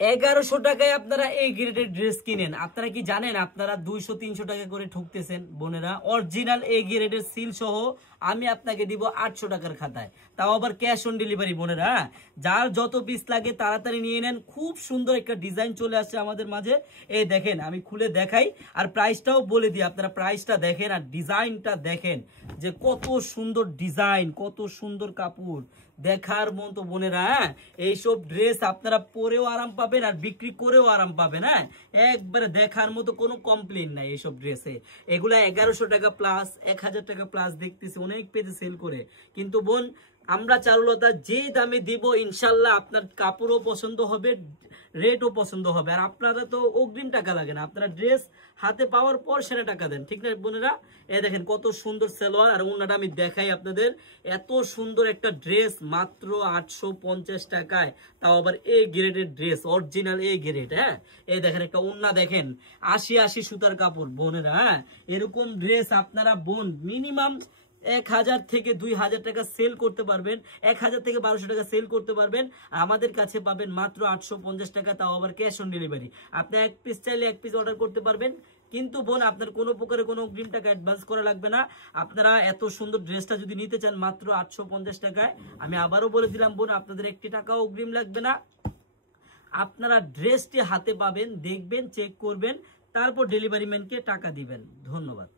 1100 টাকায় আপনারা এই গ্রেডের ড্রেস কিনেন। আপনারা কি জানেন আপনারা 200-300 টাকা করে ঠকতেছেন বোনেরা? অরিজিনাল এই গ্রেডের সিল সহ আমি আপনাকে দিব 800 টাকার খাতায়, তাও আবার ক্যাশ অন ডেলিভারি বোনেরা। যার যত পিস লাগে তাড়াতাড়ি নিয়ে নেন। খুব সুন্দর একটা ডিজাইন চলে আসছে আমাদের মাঝে। এই দেখেন, আমি খুলে দেখাই আর প্রাইসটাও বলে দিই। আপনারা প্রাইসটা দেখেন আর ডিজাইনটা দেখেন যে কত সুন্দর ডিজাইন, কত সুন্দর কাপড়, দেখার মতো বোনেরা। হ্যাঁ, এইসব ড্রেস আপনারা পরেও আরাম পাবেন আর বিক্রি করেও আরাম পাবেন। হ্যাঁ, একবারে দেখার মতো কোনো কমপ্লেন নাই এইসব ড্রেসে। এগুলা 1100 টাকা প্লাস, 1000 টাকা প্লাস দেখতেছি অনেক পেজে সেল করে। কিন্তু বোন, আমরা চারুলতা যে দামে দিব ইনশাল্লাহ আপনার কাপড়ও পছন্দ হবে, রেটও পছন্দ হবে। আর আপনারা তো অগ্রিম টাকা লাগে না, আপনারা ড্রেস হাতে পাওয়ার পর সেটা টাকা দেন, ঠিক না বোনেরা? এই দেখেন কত সুন্দর সালোয়ার আর ওন্নাটা আমি দেখাই আপনাদের। এত সুন্দর একটা ড্রেস মাত্র 850 টাকায়, তাও আবার এ গ্রেডের ড্রেস, অরিজিনাল এ গ্রেড। হ্যাঁ, এই দেখেন একটা ওন্না দেখেন, 80 সুতার কাপড় বোনেরা। হ্যাঁ, এরকম ড্রেস আপনারা বোন মিনিমাম 1000 থেকে 2000 টাকা সেল করতে পারবেন, 1000 থেকে 1200 টাকা সেল করতে পারবেন। আমাদের কাছে পাবেন মাত্র 850 টাকা, তাও আবার ক্যাশ অন ডেলিভারি। আপনি এক পিস চাইলে এক পিস অর্ডার করতে পারবেন, কিন্তু বোন আপনার কোনো প্রকারে কোনো অগ্রিম টাকা অ্যাডভান্স করা লাগবে না। আপনারা এত সুন্দর ড্রেসটা যদি নিতে চান মাত্র 850 টাকায়, আমি আবারও বলে দিলাম বোন, আপনাদের 1 টাকাও অগ্রিম লাগবে না। আপনারা ড্রেসটি হাতে পাবেন, দেখবেন, চেক করবেন, তারপর ডেলিভারি ম্যানকে টাকা দিবেন। ধন্যবাদ।